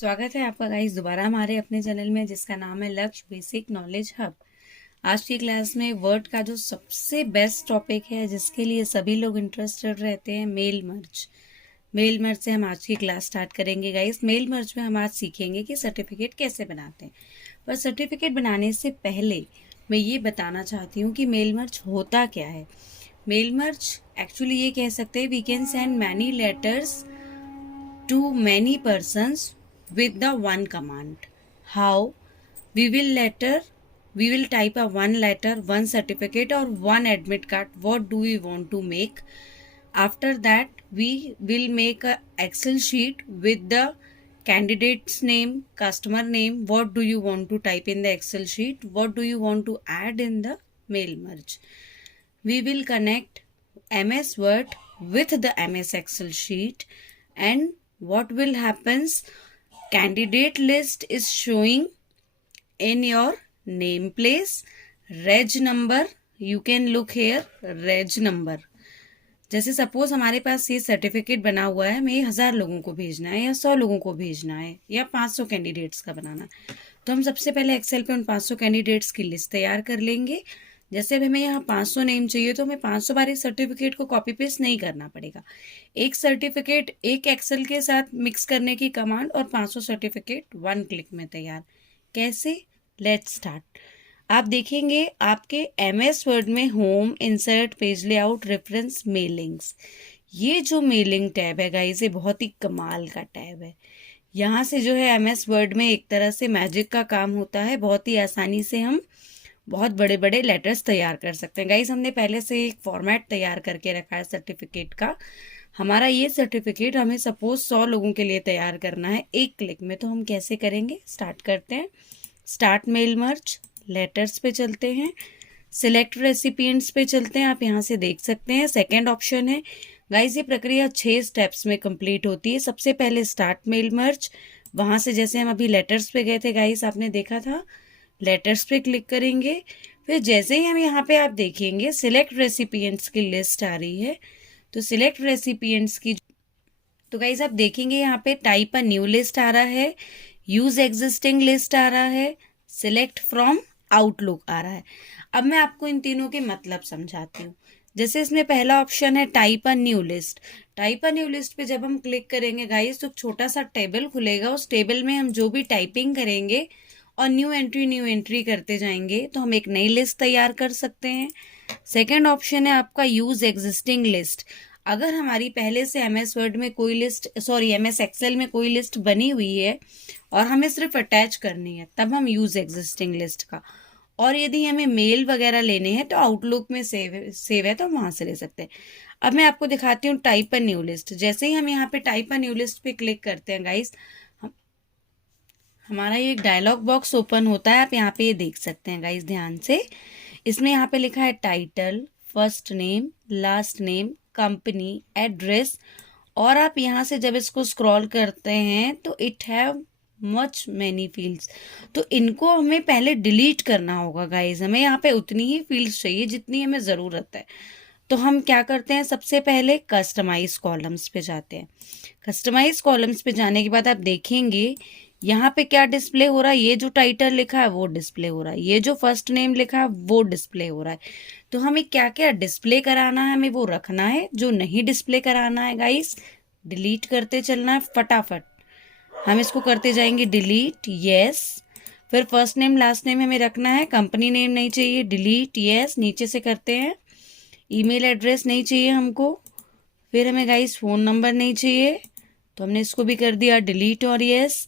स्वागत है आपका गाइस दोबारा हमारे अपने चैनल में जिसका नाम है लक्ष्य बेसिक नॉलेज हब। आज की क्लास में वर्ड का जो सबसे बेस्ट टॉपिक है जिसके लिए सभी लोग इंटरेस्टेड रहते हैं, मेल मर्ज से हम आज की क्लास स्टार्ट करेंगे गाइस। मेल मर्ज में हम आज सीखेंगे कि सर्टिफिकेट कैसे बनाते हैं। पर सर्टिफिकेट बनाने से पहले मैं ये बताना चाहती हूँ कि मेल मर्ज होता क्या है। मेल मर्ज एक्चुअली ये कह सकते हैं we can send many letters to many persons with the one command. How? We will type a one letter, one certificate or one admit card. What do we want to make? After that, we will make a Excel sheet with the candidate's name, customer name. What do you want to type in the Excel sheet? What do you want to add in the mail merge? We will connect MS Word with the MS Excel sheet, and what will happens, candidate list is showing in your name place, reg number, you can look here reg number. जैसे suppose हमारे पास ये certificate बना हुआ है, हमें 1000 लोगों को भेजना है या 100 लोगों को भेजना है या 500 कैंडिडेट्स का बनाना है, तो हम सबसे पहले एक्सेल पे उन 500 कैंडिडेट्स की लिस्ट तैयार कर लेंगे। जैसे अब हमें यहाँ 500 नेम चाहिए तो हमें 500 बार इस सर्टिफिकेट को कॉपी पेस्ट नहीं करना पड़ेगा। एक सर्टिफिकेट एक एक्सेल के साथ मिक्स करने की कमांड और 500 सर्टिफिकेट 1 क्लिक में तैयार। कैसे? Let's start. आप देखेंगे आपके MS वर्ड में home, insert, page layout, reference, mailings, ये जो मेलिंग टैब है गाइस, ये बहुत ही कमाल का टैब है। यहाँ से जो है MS वर्ड में एक तरह से मैजिक का काम होता है। बहुत ही आसानी से हम बहुत बड़े बड़े लेटर्स तैयार कर सकते हैं गाइस। हमने पहले से एक फॉर्मेट तैयार करके रखा है सर्टिफिकेट का। हमारा ये सर्टिफिकेट हमें सपोज 100 लोगों के लिए तैयार करना है 1 क्लिक में, तो हम कैसे करेंगे? स्टार्ट करते हैं। स्टार्ट मेल मर्ज, लेटर्स पे चलते हैं, सिलेक्ट रेसिपिएंट्स पे चलते हैं। आप यहाँ से देख सकते हैं सेकेंड ऑप्शन है गाइस। ये प्रक्रिया 6 स्टेप्स में कंप्लीट होती है। सबसे पहले स्टार्ट मेल मर्ज, वहां से जैसे हम अभी लेटर्स पे गए थे गाइस, आपने देखा था, लेटर्स पे क्लिक करेंगे। फिर जैसे ही हम यहाँ पे आप देखेंगे सिलेक्ट रेसिपिएंट्स की लिस्ट आ रही है, तो सिलेक्ट रेसिपिएंट्स की, तो गाइस आप देखेंगे यहाँ पे टाइप अ न्यू लिस्ट आ रहा है, यूज एग्जिस्टिंग लिस्ट आ रहा है, सिलेक्ट फ्रॉम आउटलुक आ रहा है। अब मैं आपको इन तीनों के मतलब समझाती हूँ। जैसे इसमें पहला ऑप्शन है type a new list. Type a new list पे जब हम क्लिक करेंगे गाइस तो छोटा सा टेबल खुलेगा। उस टेबल में हम जो भी टाइपिंग करेंगे और न्यू एंट्री करते जाएंगे तो हम एक नई लिस्ट तैयार कर सकते हैं। सेकेंड ऑप्शन है आपका यूज एग्जिस्टिंग लिस्ट। अगर हमारी पहले से MS वर्ड में कोई लिस्ट, MS एक्सेल में कोई लिस्ट बनी हुई है और हमें सिर्फ अटैच करनी है, तब हम यूज एग्जिस्टिंग लिस्ट का। और यदि हमें मेल वगैरह लेने हैं तो आउटलुक में सेव है तो हम वहां से ले सकते हैं। अब मैं आपको दिखाती हूँ टाइप अ न्यू लिस्ट। जैसे ही हम यहाँ पे टाइप अ न्यू लिस्ट पे क्लिक करते हैं गाइस, हमारा ये एक डायलॉग बॉक्स ओपन होता है। आप यहाँ पे ये देख सकते हैं गाइस ध्यान से। इसमें यहाँ पे लिखा है title, first name, last name, company, address, और आप यहाँ से जब इसको स्क्रॉल करते हैं तो it have much many fields. तो इनको हमें पहले डिलीट करना होगा गाइस। हमें यहाँ पे उतनी ही फील्ड्स चाहिए जितनी हमें ज़रूरत है। तो हम क्या करते हैं, सबसे पहले कस्टमाइज कॉलम्स पे जाते हैं। कस्टमाइज कॉलम्स पे जाने के बाद आप देखेंगे यहाँ पे क्या डिस्प्ले हो रहा है, ये जो टाइटल लिखा है वो डिस्प्ले हो रहा है, ये जो फर्स्ट नेम लिखा है वो डिस्प्ले हो रहा है। तो हमें क्या क्या डिस्प्ले कराना है, हमें वो रखना है। जो नहीं डिस्प्ले कराना है गाइस, डिलीट करते चलना है फटाफट। हम इसको करते जाएंगे डिलीट, यस। फिर फर्स्ट नेम लास्ट नेम हमें रखना है, कंपनी नेम नहीं चाहिए, डिलीट, यस। नीचे से करते हैं, ईमेल एड्रेस नहीं चाहिए हमको। फिर हमें गाइस फ़ोन नंबर नहीं चाहिए तो हमने इसको भी कर दिया डिलीट और यस।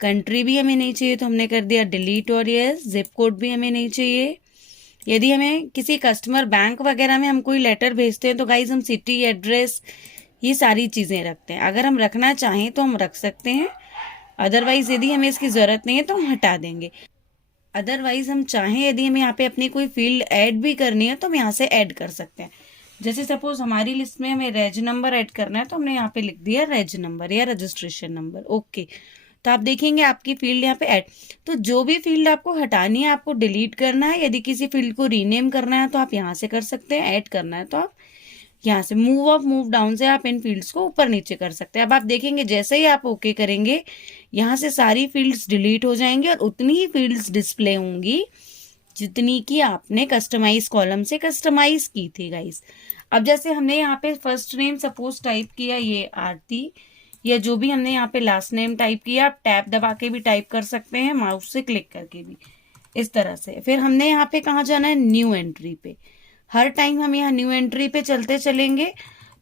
कंट्री भी हमें नहीं चाहिए तो हमने कर दिया डिलीट और यस। जिप कोड भी हमें नहीं चाहिए। यदि हमें किसी कस्टमर बैंक वगैरह में हम कोई लेटर भेजते हैं तो गाइज हम सिटी, एड्रेस, ये सारी चीज़ें रखते हैं। अगर हम रखना चाहें तो हम रख सकते हैं, अदरवाइज यदि हमें इसकी ज़रूरत नहीं है तो हम हटा देंगे। अदरवाइज हम चाहें यदि हमें यहाँ पे अपनी कोई फील्ड ऐड भी करनी है तो हम यहाँ से ऐड कर सकते हैं। जैसे सपोज हमारी लिस्ट में हमें रेज नंबर ऐड करना है तो हमने यहाँ पे लिख दिया रेज नंबर या रजिस्ट्रेशन नंबर, ओके। तो आप देखेंगे आपकी फील्ड यहाँ पे ऐड। तो जो भी फील्ड आपको हटानी है, आपको डिलीट करना है, यदि किसी फील्ड को रीनेम करना है तो आप यहाँ से कर सकते हैं, ऐड करना है तो आप यहाँ से मूव अप मूव डाउन से आप इन फील्ड्स को ऊपर नीचे कर सकते हैं। अब आप देखेंगे जैसे ही आप ओके करेंगे यहाँ से सारी फील्ड्स डिलीट हो जाएंगी और उतनी ही फील्ड्स डिस्प्ले होंगी जितनी की आपने कस्टमाइज कॉलम से कस्टमाइज की थी गाइस। अब जैसे हमने यहाँ पे फर्स्ट नेम सपोज टाइप किया ये आरती, या जो भी हमने यहाँ पे लास्ट नेम टाइप किया, आप टैब दबा के भी टाइप कर सकते हैं, माउस से क्लिक करके भी, इस तरह से। फिर हमने यहाँ पे कहाँ जाना है, न्यू एंट्री पे। हर टाइम हम यहाँ न्यू एंट्री पे चलते चलेंगे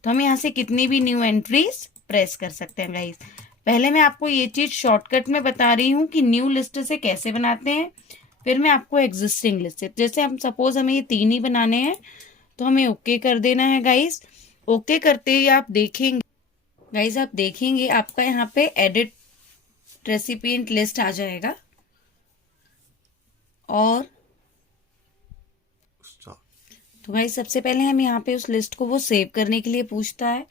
तो हम यहाँ से कितनी भी न्यू एंट्रीज प्रेस कर सकते हैं गाइस। पहले मैं आपको ये चीज शॉर्टकट में बता रही हूँ कि न्यू लिस्ट से कैसे बनाते हैं, फिर मैं आपको एग्जिस्टिंग लिस्ट से, जैसे हम सपोज हमें ये 3 ही बनाने हैं तो हमें ओके कर देना है गाइस। ओके करते ही आप देखेंगे गाइस, आप देखेंगे आपका यहाँ पे एडिट रेसिपिएंट लिस्ट आ जाएगा और तो गाइस सबसे पहले हम यहाँ पे उस लिस्ट को वो सेव करने के लिए पूछता है।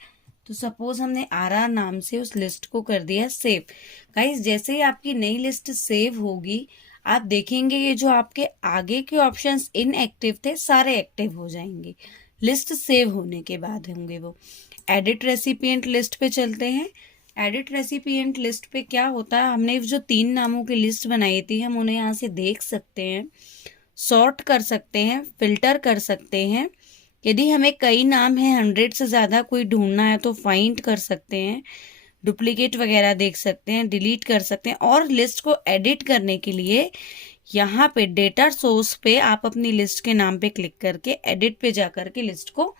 तो सपोज हमने RR नाम से उस लिस्ट को कर दिया सेव। गाइस जैसे ही आपकी नई लिस्ट सेव होगी आप देखेंगे ये जो आपके आगे के ऑप्शंस इनएक्टिव थे सारे एक्टिव हो जाएंगे, लिस्ट सेव होने के बाद होंगे वो। एडिट रेसिपिएंट लिस्ट पे चलते हैं। एडिट रेसिपिएंट लिस्ट पे क्या होता है, हमने जो 3 नामों की लिस्ट बनाई थी हम उन्हें यहाँ से देख सकते हैं, सॉर्ट कर सकते हैं, फिल्टर कर सकते हैं। यदि हमें कई नाम हैं 100 से ज़्यादा कोई ढूंढना है तो फाइंड कर सकते हैं, डुप्लीकेट वगैरह देख सकते हैं, डिलीट कर सकते हैं। और लिस्ट को एडिट करने के लिए यहाँ पे डेटा सोर्स पे आप अपनी लिस्ट के नाम पे क्लिक करके एडिट पे जा करके लिस्ट को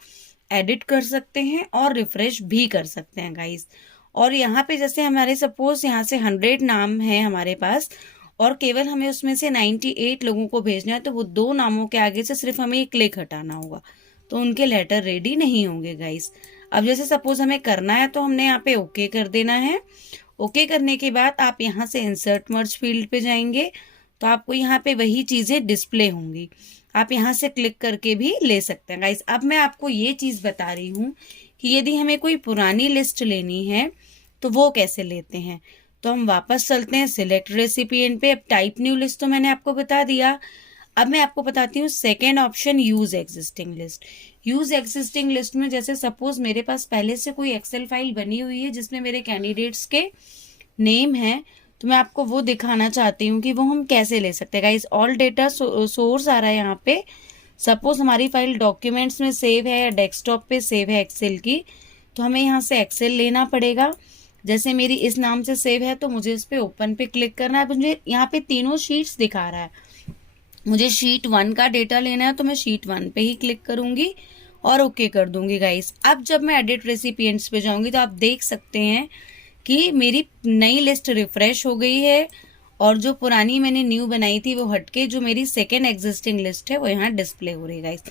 एडिट कर सकते हैं और रिफ्रेश भी कर सकते हैं गाइस। और यहाँ पे जैसे हमारे सपोज यहाँ से 100 नाम है हमारे पास और केवल हमें उसमें से 98 लोगों को भेजना है, तो वो 2 नामों के आगे से सिर्फ हमें एक क्लिक हटाना होगा, तो उनके लेटर रेडी नहीं होंगे गाइस। अब जैसे सपोज हमें करना है तो हमने यहाँ पे ओके कर देना है। ओके करने के बाद आप यहाँ से इंसर्ट मर्ज फील्ड पे जाएंगे तो आपको यहाँ पे वही चीजें डिस्प्ले होंगी, आप यहाँ से क्लिक करके भी ले सकते हैं गाइस। अब मैं आपको ये चीज बता रही हूँ कि यदि हमें कोई पुरानी लिस्ट लेनी है तो वो कैसे लेते हैं। तो हम वापस चलते हैं सिलेक्ट रेसिपिएंट पे। अब टाइप न्यू लिस्ट तो मैंने आपको बता दिया। अब मैं आपको बताती हूँ second option, use existing list. Use existing list में जैसे सपोज मेरे पास पहले से कोई एक्सेल फाइल बनी हुई है जिसमें मेरे कैंडिडेट्स के नेम है, तो मैं आपको वो दिखाना चाहती हूँ कि वो हम कैसे ले सकते हैं गाइस। ऑल डेटा सोर्स आ रहा है यहाँ पे। सपोज हमारी फाइल डॉक्यूमेंट्स में सेव है या डेस्कटॉप पे सेव है एक्सेल की, तो हमें यहाँ से एक्सेल लेना पड़ेगा। जैसे मेरी इस नाम से सेव है तो मुझे इस पे ओपन पे क्लिक करना है। मुझे यहाँ पे तीनों शीट्स दिखा रहा है, मुझे शीट 1 का डेटा लेना है तो मैं शीट 1 पे ही क्लिक करूंगी और ओके कर दूंगी गाइस। अब जब मैं एडिट रेसिपिएंट्स पे जाऊंगी तो आप देख सकते हैं कि मेरी नई लिस्ट रिफ्रेश हो गई है और जो पुरानी मैंने न्यू बनाई थी वो हटके जो मेरी सेकेंड एग्जिस्टिंग लिस्ट है वो यहाँ डिस्प्ले हो रही है गाइस।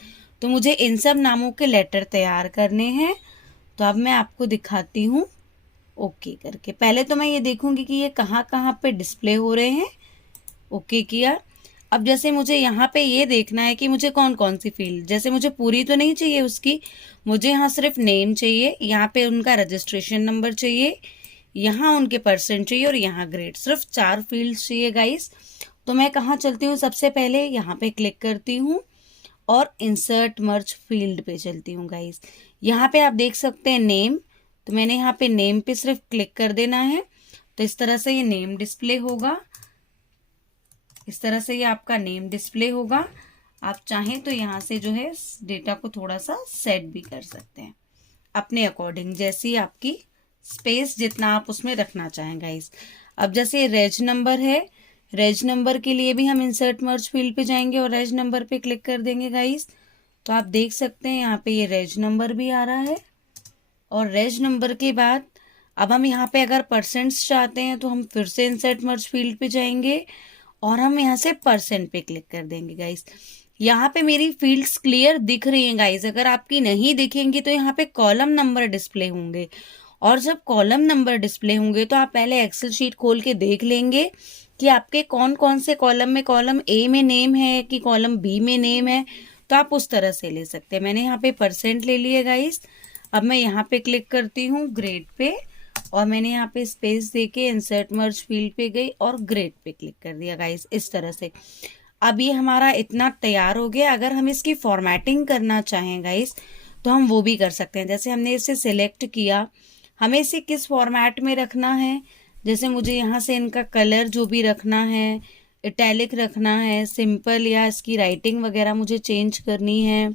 तो मुझे इन सब नामों के लेटर तैयार करने हैं, तो अब मैं आपको दिखाती हूँ ओके करके। पहले तो मैं ये देखूंगी कि ये कहाँ कहाँ पे डिस्प्ले हो रहे हैं। ओके किया। अब जैसे मुझे यहाँ पे ये देखना है कि मुझे कौन कौन सी फील्ड, जैसे मुझे पूरी तो नहीं चाहिए उसकी, मुझे यहाँ सिर्फ नेम चाहिए, यहाँ पे उनका रजिस्ट्रेशन नंबर चाहिए, यहाँ उनके परसेंट चाहिए और यहाँ ग्रेड, सिर्फ 4 फील्ड्स चाहिए गाइस। तो मैं कहाँ चलती हूँ, सबसे पहले यहाँ पे क्लिक करती हूँ और इंसर्ट मर्ज फील्ड पे चलती हूँ गाइस। यहाँ पे आप देख सकते हैं नेम, तो मैंने यहाँ पे नेम पे सिर्फ क्लिक कर देना है, तो इस तरह से ये नेम डिस्प्ले होगा। इस तरह से ये आपका नेम डिस्प्ले होगा। आप चाहें तो यहाँ से जो है डेटा को थोड़ा सा सेट भी कर सकते हैं अपने अकॉर्डिंग, जैसी आपकी स्पेस जितना आप उसमें रखना चाहें गाइस। अब जैसे रेज नंबर है, रेज नंबर के लिए भी हम इंसर्ट मर्ज फील्ड पे जाएंगे और रेज नंबर पे क्लिक कर देंगे गाइस। तो आप देख सकते हैं यहाँ पे ये रेज नंबर भी आ रहा है। और रेज नंबर के बाद अब हम यहाँ पे अगर परसेंट्स चाहते हैं तो हम फिर से इंसर्ट मर्ज फील्ड पे जाएंगे और हम यहाँ से परसेंट पे क्लिक कर देंगे गाइस। यहाँ पे मेरी फील्ड्स क्लियर दिख रही हैं गाइस। अगर आपकी नहीं दिखेंगी तो यहाँ पे कॉलम नंबर डिस्प्ले होंगे, और जब कॉलम नंबर डिस्प्ले होंगे तो आप पहले एक्सेल शीट खोल के देख लेंगे कि आपके कौन कौन से कॉलम में, कॉलम ए में नेम है कि कॉलम बी में नेम है, तो आप उस तरह से ले सकते हैं। मैंने यहाँ पे परसेंट ले लिया गाइस। अब मैं यहाँ पे क्लिक करती हूँ ग्रेड पे और मैंने यहाँ पे स्पेस देके इंसर्ट मर्ज फील्ड पे गई और ग्रेड पे क्लिक कर दिया गाइस, इस तरह से। अब ये हमारा इतना तैयार हो गया। अगर हम इसकी फॉर्मेटिंग करना चाहें गाइस तो हम वो भी कर सकते हैं। जैसे हमने इसे सिलेक्ट किया, हमें इसे किस फॉर्मेट में रखना है, जैसे मुझे यहाँ से इनका कलर जो भी रखना है, इटैलिक रखना है, सिंपल, या इसकी राइटिंग वगैरह मुझे चेंज करनी है।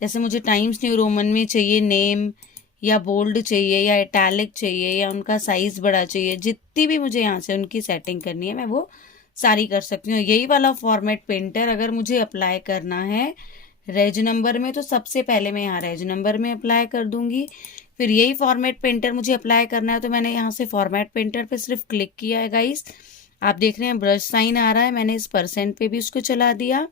जैसे मुझे टाइम्स न्यू रोमन में चाहिए नेम, या बोल्ड चाहिए, या इटैलिक चाहिए, या उनका साइज बड़ा चाहिए, जितनी भी मुझे यहाँ से उनकी सेटिंग करनी है मैं वो सारी कर सकती हूँ। यही वाला फॉर्मेट पेंटर अगर मुझे अप्लाई करना है रेज नंबर में, तो सबसे पहले मैं यहाँ रेज नंबर में अप्लाई कर दूंगी। फिर यही फॉर्मेट पेंटर मुझे अप्लाई करना है, तो मैंने यहाँ से फॉर्मेट पेंटर पे सिर्फ क्लिक किया है गाइस। आप देख रहे हैं ब्रश साइन आ रहा है, मैंने इस परसेंट पे भी उसको चला दिया,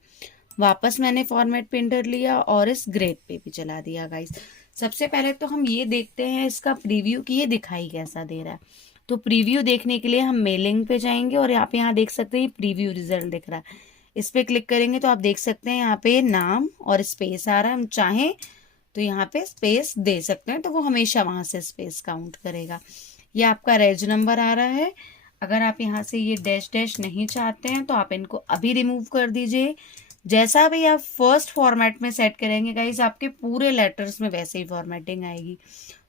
वापस मैंने फॉर्मेट पेंटर लिया और इस ग्रेड पे भी चला दिया गाइस। सबसे पहले तो हम ये देखते हैं इसका प्रीव्यू कि ये दिखाई कैसा दे रहा है। तो प्रीव्यू देखने के लिए हम मेलिंग पे जाएंगे और आप यहाँ देख सकते हैं प्रीव्यू रिजल्ट दिख रहा है। इस पे क्लिक करेंगे तो आप देख सकते हैं यहाँ पे नाम और स्पेस आ रहा है। हम चाहें तो यहाँ पे स्पेस दे सकते हैं, तो वो हमेशा वहां से स्पेस काउंट करेगा। ये आपका रेज नंबर आ रहा है। अगर आप यहाँ से ये डैश डैश नहीं चाहते हैं तो आप इनको अभी रिमूव कर दीजिए। जैसा भी आप फर्स्ट फॉर्मेट में सेट करेंगे गाइस, आपके पूरे लेटर्स में वैसे ही फॉर्मेटिंग आएगी।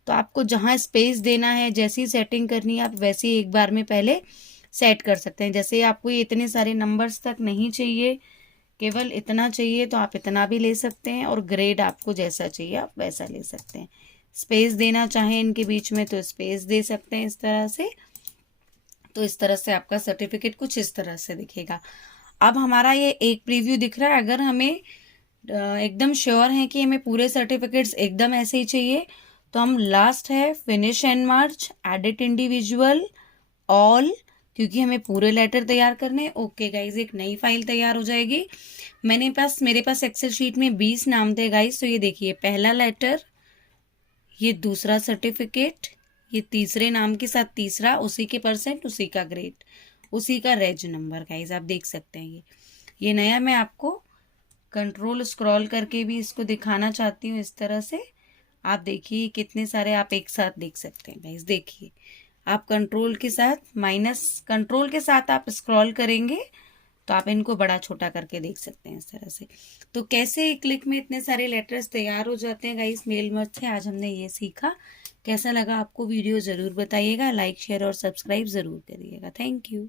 तो आपको जहां स्पेस देना है, जैसी सेटिंग करनी है, आप वैसे ही एक बार में पहले सेट कर सकते हैं। जैसे आपको ये इतने सारे नंबर्स तक नहीं चाहिए, केवल इतना चाहिए, तो आप इतना भी ले सकते हैं, और ग्रेड आपको जैसा चाहिए आप वैसा ले सकते हैं। स्पेस देना चाहें इनके बीच में तो स्पेस दे सकते हैं इस तरह से। तो इस तरह से आपका सर्टिफिकेट कुछ इस तरह से दिखेगा। अब हमारा ये एक प्रीव्यू दिख रहा है। अगर हमें एकदम श्योर है कि हमें पूरे सर्टिफिकेट्स एकदम ऐसे ही चाहिए, तो हम लास्ट है finish and merge, edit individual, all, क्योंकि हमें पूरे लेटर तैयार करने हैं। ओके गाइज, एक नई फाइल तैयार हो जाएगी। मेरे पास एक्सेल शीट में 20 नाम थे गाइज। तो ये देखिए, पहला लेटर, ये दूसरा सर्टिफिकेट, ये तीसरे नाम के साथ तीसरा, उसी के परसेंट, उसी का ग्रेड, उसी का रेज नंबर गाइज, आप देख सकते हैं। ये नया मैं आपको कंट्रोल स्क्रॉल करके भी इसको दिखाना चाहती हूँ इस तरह से। आप देखिए कितने सारे आप एक साथ देख सकते हैं गाइज। देखिए, आप कंट्रोल के साथ, माइनस कंट्रोल के साथ आप स्क्रॉल करेंगे तो आप इनको बड़ा छोटा करके देख सकते हैं इस तरह से। तो कैसे एक क्लिक में इतने सारे लेटर्स तैयार हो जाते हैं गाइस मेल मर्ज से, आज हमने ये सीखा। कैसा लगा आपको वीडियो ज़रूर बताइएगा, लाइक शेयर और सब्सक्राइब ज़रूर करिएगा। Thank you.